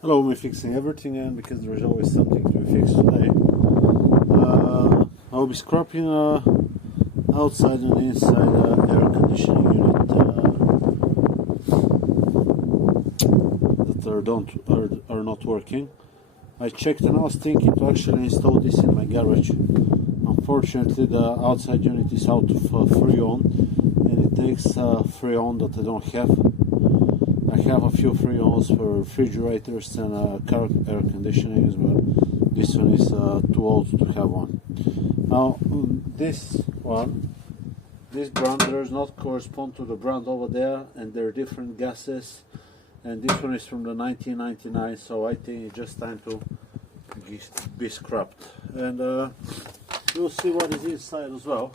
Hello, we're fixing everything, and because there's always something to be fixed today, I'll be scrapping outside and inside air conditioning unit that are not working. I checked and I was thinking to actually install this in my garage. Unfortunately, the outside unit is out of Freon, and it takes Freon that I don't have. I have a few Freons for refrigerators and car air conditioning as well. This one is too old to have one. Now this brand does not correspond to the brand over there, and they're different gases, and this one is from the 1999, so I think it's just time to be scrapped. And you'll see what is inside as well.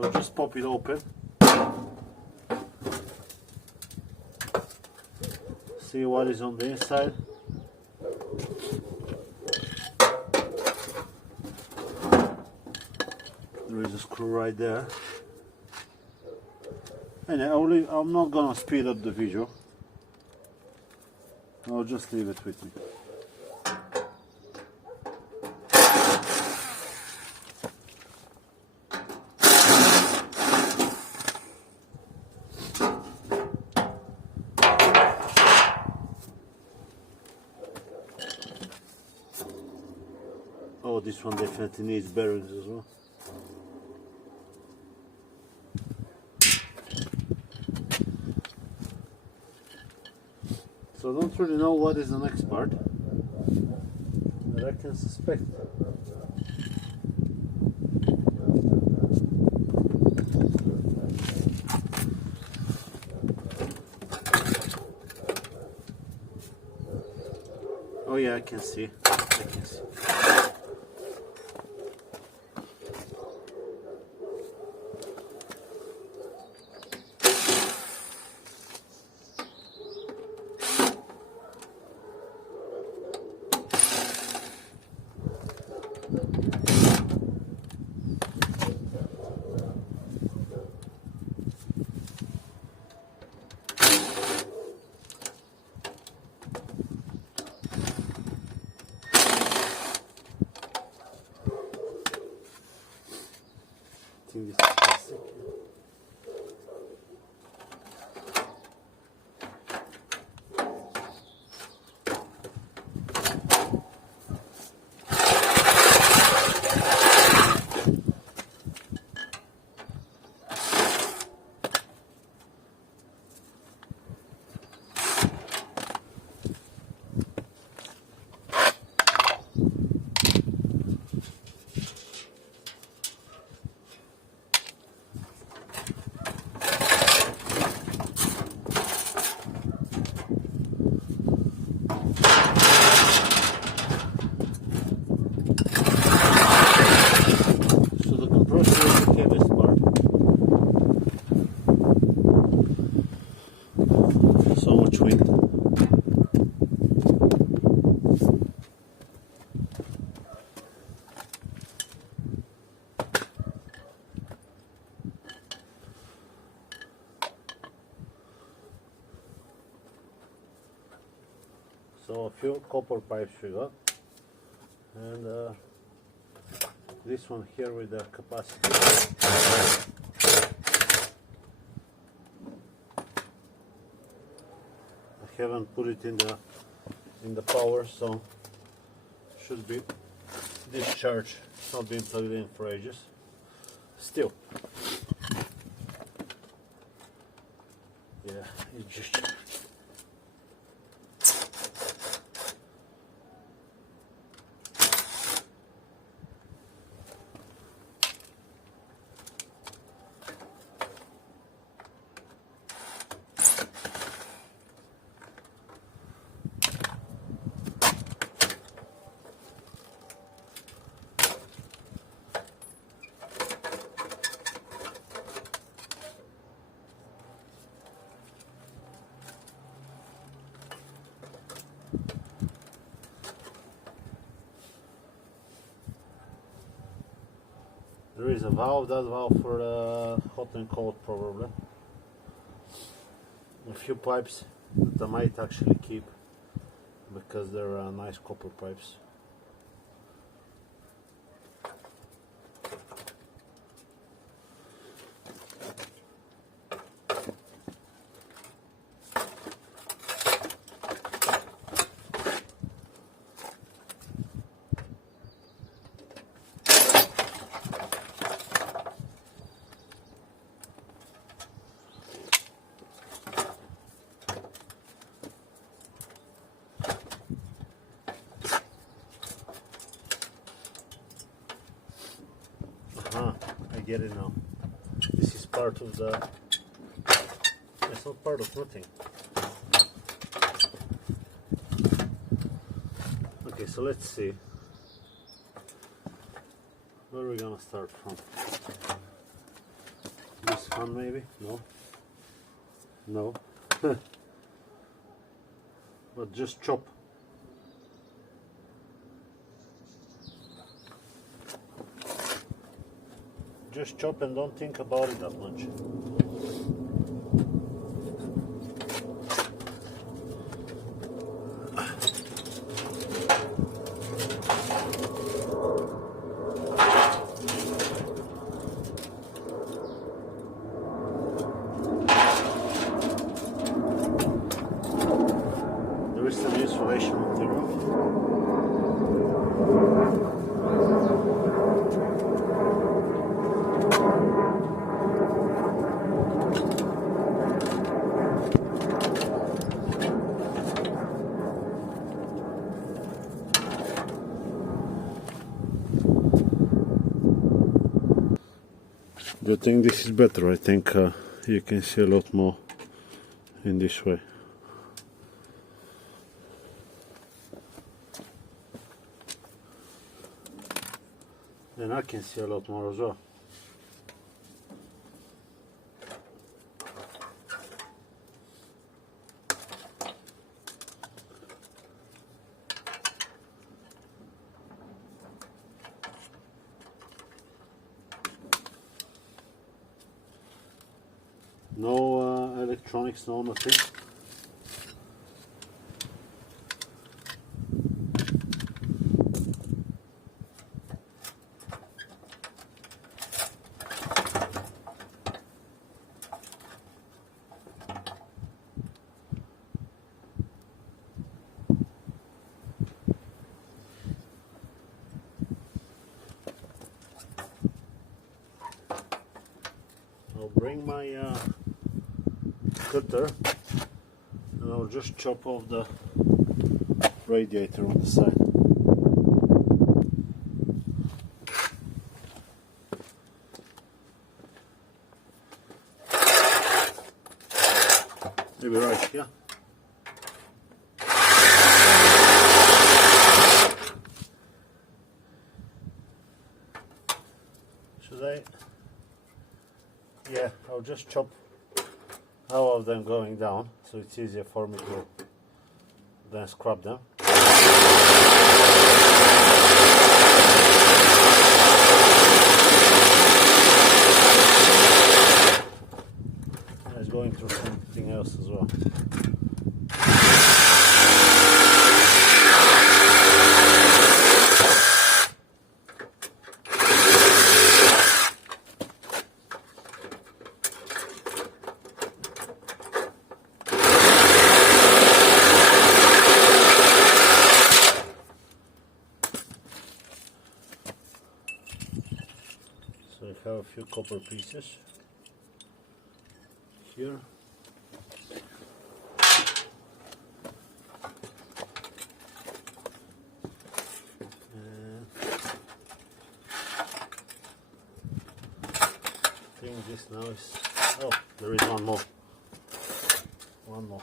I'll just pop it open. See what is on the inside. There is a screw right there. And I'm not gonna speed up the video. I'll just leave it with me. Oh, this one definitely needs bearings as well. So I don't really know what is the next part, but I can suspect. Oh yeah, I can see. This is plastic. So a few copper pipes we got, and this one here with the capacitor. I haven't put it in the power, so should be discharged. It's not been plugged in for ages. Still, yeah, it's just. There is a valve, that valve for hot and cold probably. A few pipes that I might actually keep because they're nice copper pipes. I get it now. This is part of the... It's not part of nothing. Okay, so let's see. Where are we gonna start from? This one maybe? No? No? But just chop. Just chop and don't think about it that much. There is some insulation material. I think this is better. I think you can see a lot more in this way. And I can see a lot more as well. No electronics, no nothing. I'll bring my cutter and I'll just chop off the radiator on the side. Maybe right, yeah? Should I? Yeah, I'll just chop all of them going down, so it's easier for me to then scrub them. I was going through something else as well. So I have a few copper pieces here. I think this now is... Oh, there is one more. One more.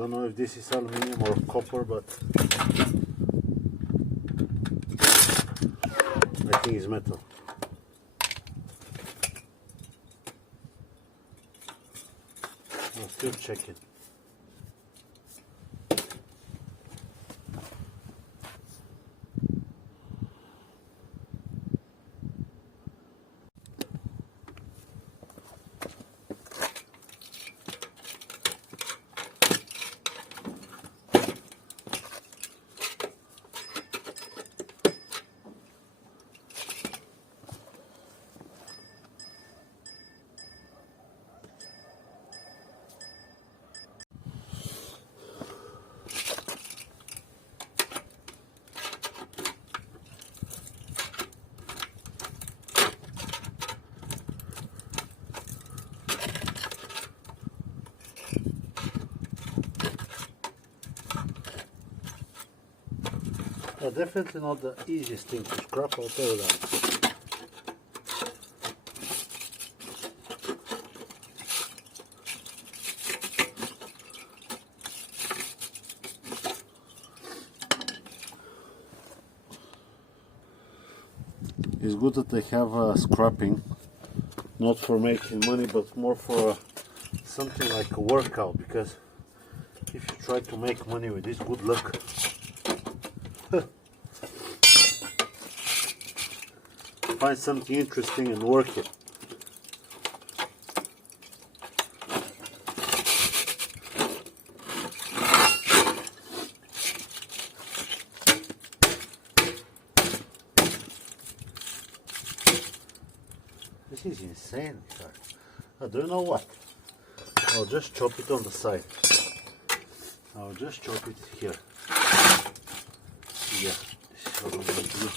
don't know if this is aluminum or copper, but I think it's metal. I'm still checking. Definitely not the easiest thing to scrap, I'll tell you that. It's good that they have scrapping, not for making money, but more for something like a workout, because if you try to make money with this, good luck. Find something interesting and work it. This is insane. I don't know what. I'll just chop it on the side. I'll just chop it here. Yeah, this is what I'm going to do.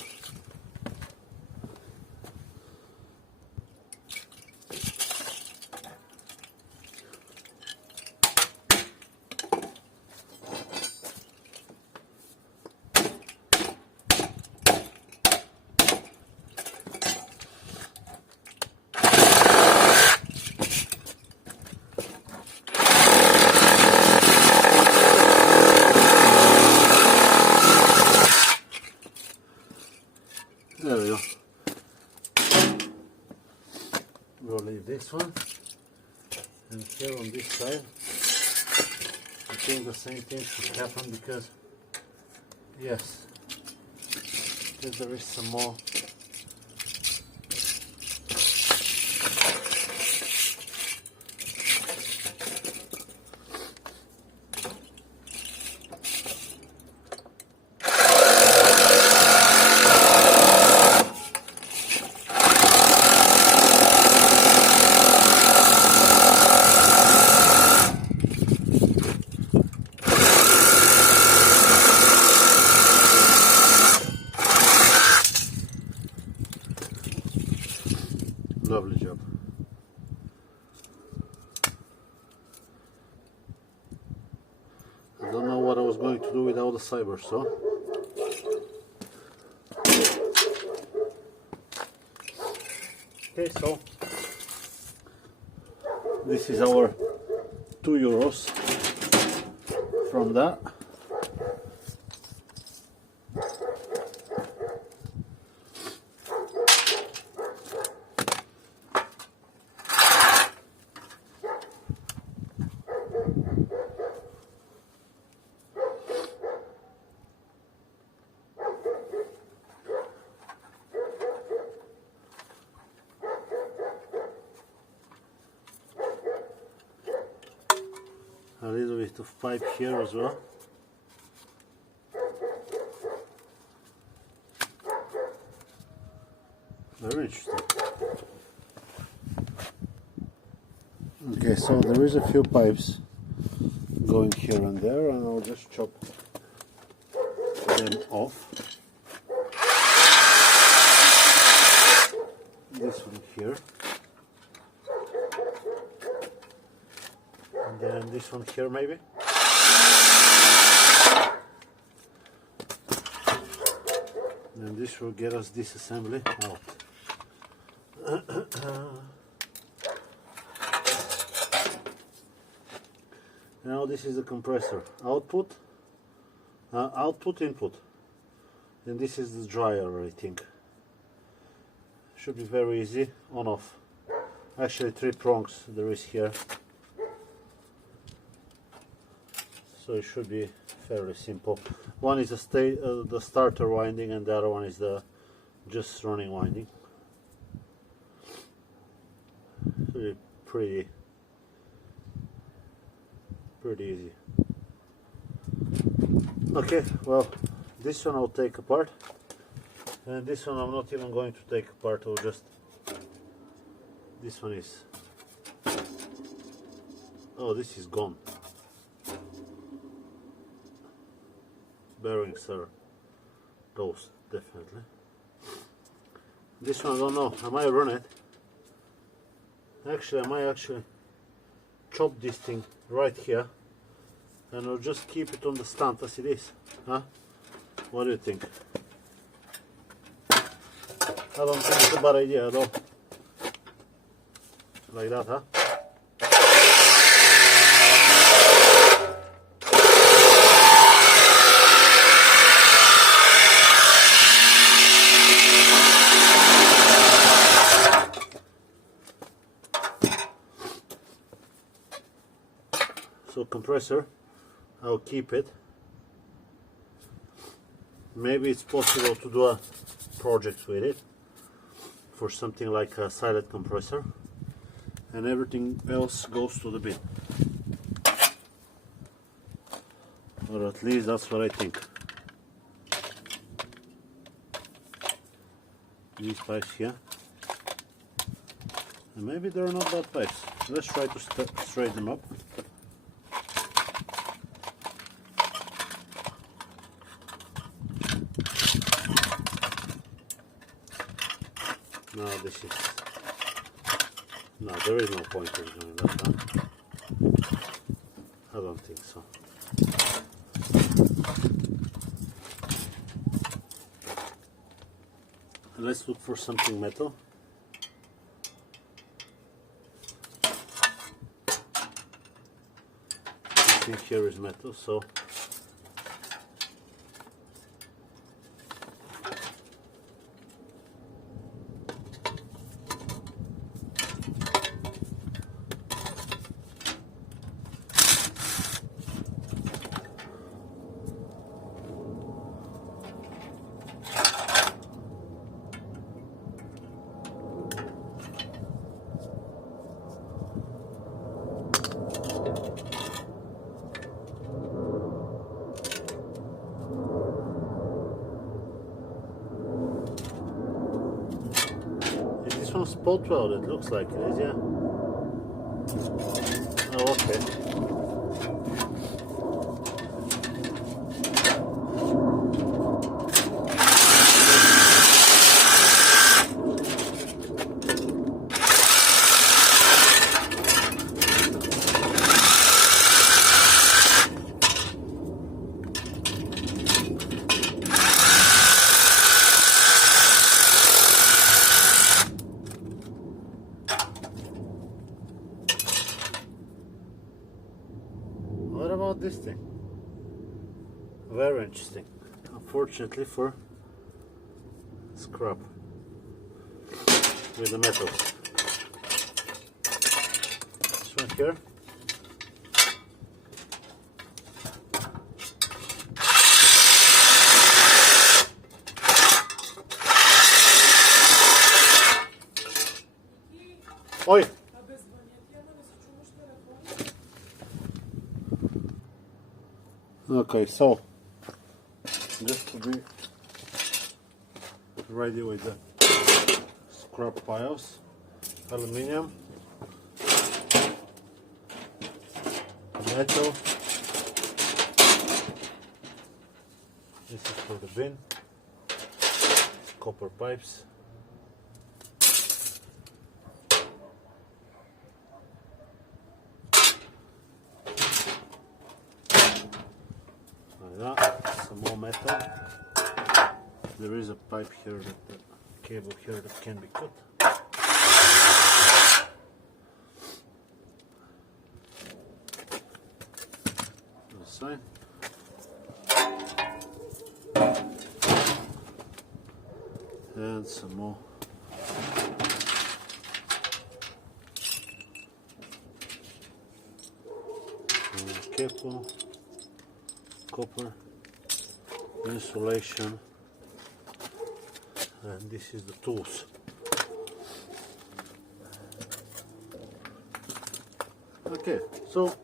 There we go. We'll leave this one, and here on this side I think the same thing should happen, because yes, because there is some more. Lovely job. I don't know what I was going to do without the cyber saw. Okay, so this is our €2 from that. A little bit of pipe here as well. Very interesting. Okay, so there is a few pipes going here and there, and I'll just chop them off. This one here. And then this one here maybe. And this will get us disassembly out. Now this is the compressor output, input, and this is the dryer. I think should be very easy on off. Actually 3 prongs there is here, so it should be fairly simple. One is the starter winding, and the other one is the just running winding. So pretty easy. Okay, well, this one I'll take apart, and this one I'm not even going to take apart. I'll just, this one is, oh, this is gone. Bearings are those, definitely. This one I don't know, I might run it. Actually, I might actually chop this thing right here, and I'll just keep it on the stand as it is. Huh? What do you think? I don't think it's a bad idea at all. Like that, huh? So compressor, I'll keep it. Maybe it's possible to do a project with it for something like a silent compressor, and everything else goes to the bin. Or at least that's what I think. These pipes here, and maybe they're not bad pipes. Let's try to straighten them up. No, this is, no, there is no point in doing that, huh? I don't think so. Let's look for something metal. I think here is metal, so spot weld, it looks like it is, yeah. Oh, okay. What about this thing? Very interesting. Unfortunately for scrap with the metals. This one here. Oj! Okay, so just to be ready with the scrap piles, aluminium, metal, this is for the bin, copper pipes, some more metal. There is a pipe here, that the cable here that can be cut. side. And some more. Cable, copper, insulation, and this is the tools. Okay, so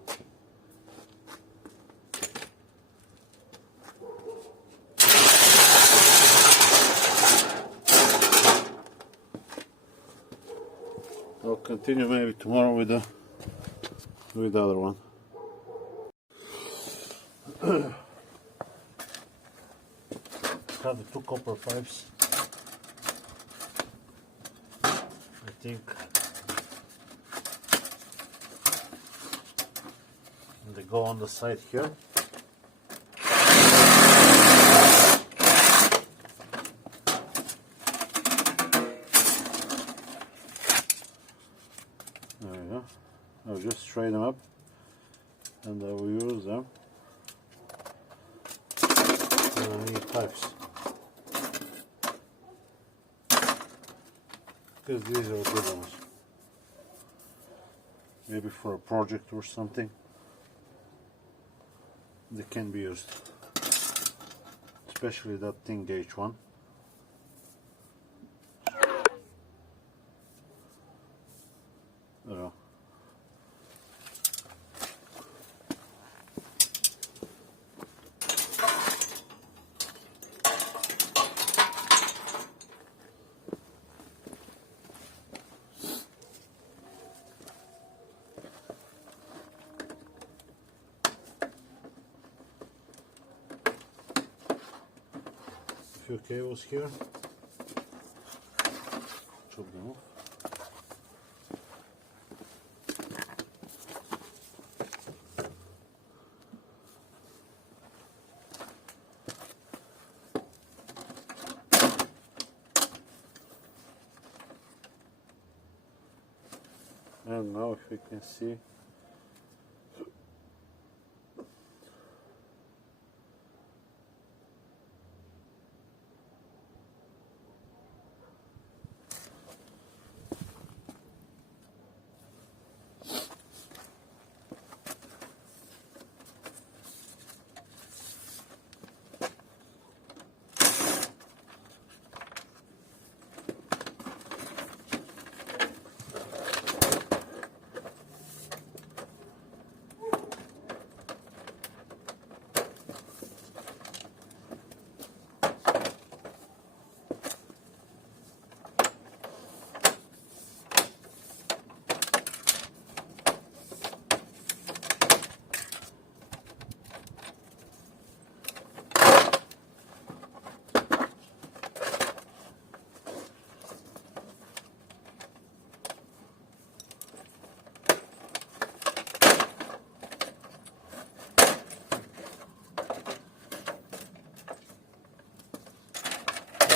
I'll continue maybe tomorrow with the other one. Have the two copper pipes. I think they go on the side here. There we go. I'll just straighten them up and I will use them. I need pipes because these are good ones, maybe for a project or something. They can be used, especially that thin gauge one. Few cables here. Chop them off. And now if we can see,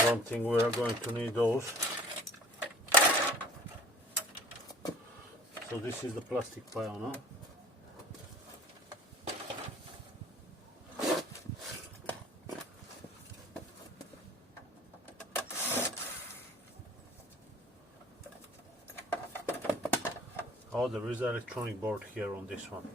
one thing we are going to need those. So this is the plastic pile now. Oh, there is an electronic board here on this one.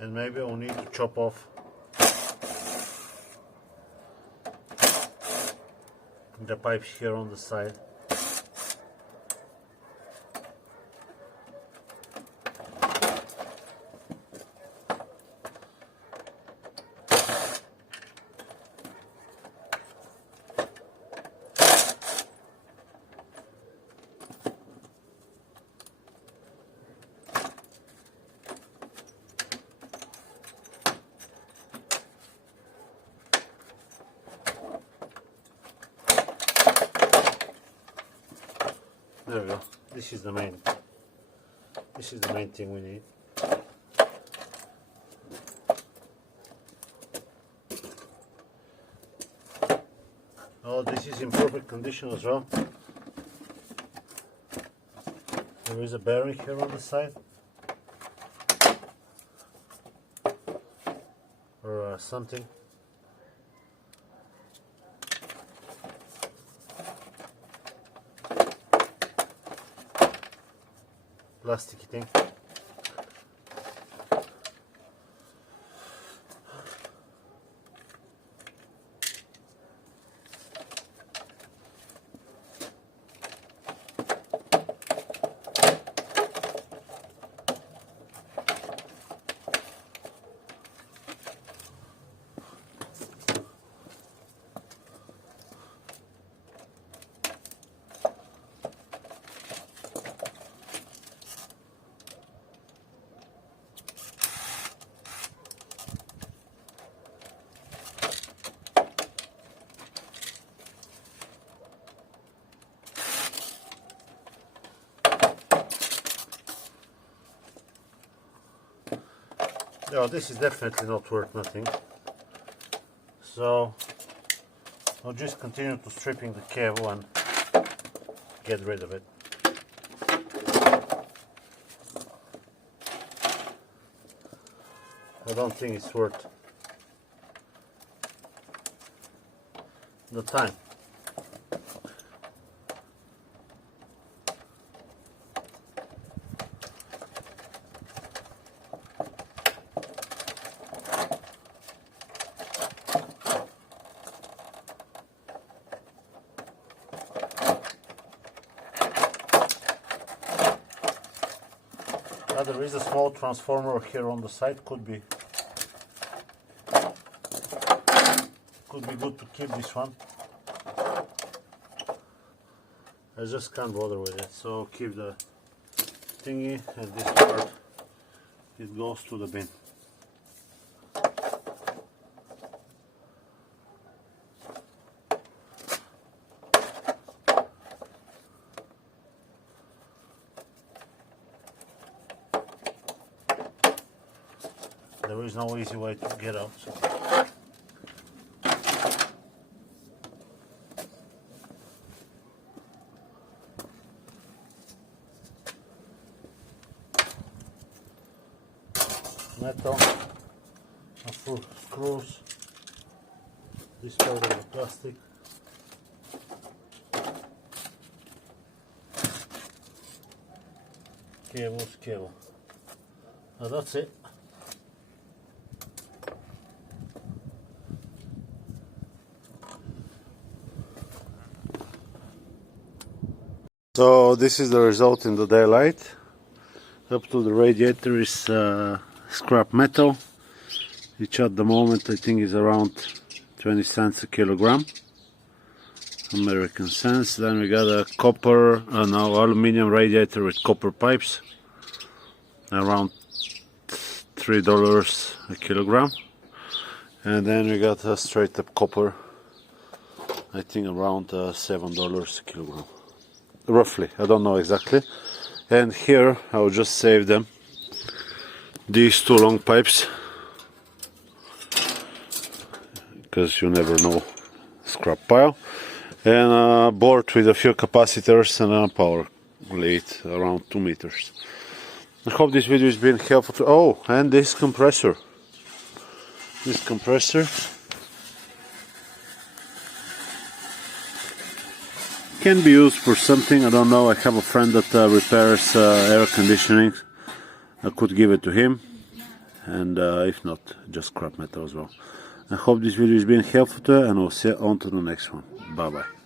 And maybe I'll need to chop off the pipes here on the side. There we go. This is the main thing we need. Oh, this is in perfect condition as well. There is a bearing here on the side, or something. Plasticky thing. No, this is definitely not worth nothing. So I'll just continue to stripping the cable and get rid of it. I don't think it's worth the time. There is a small transformer here on the side. Could be good to keep this one. I just can't bother with it, so I'll keep the thingy, and this part, it goes to the bin. There is no easy way to get out. So. Metal, a full screws, this part of the plastic. Cable. Now that's it. So this is the result in the daylight. Up to the radiator is scrap metal, which at the moment I think is around 20 cents a kilogram, American cents. Then we got a copper, aluminium radiator with copper pipes, around $3 a kilogram. And then we got a straight up copper, I think around $7 a kilogram. Roughly, I don't know exactly. And here I'll just save them, these two long pipes, because you never know, scrap pile, and a board with a few capacitors and a power lead around 2 meters. I hope this video has been helpful. Oh, and this compressor can be used for something, I don't know. I have a friend that repairs air conditioning. I could give it to him, and if not, just scrap metal as well. I hope this video has been helpful to you, and we'll see you on to the next one. Bye bye.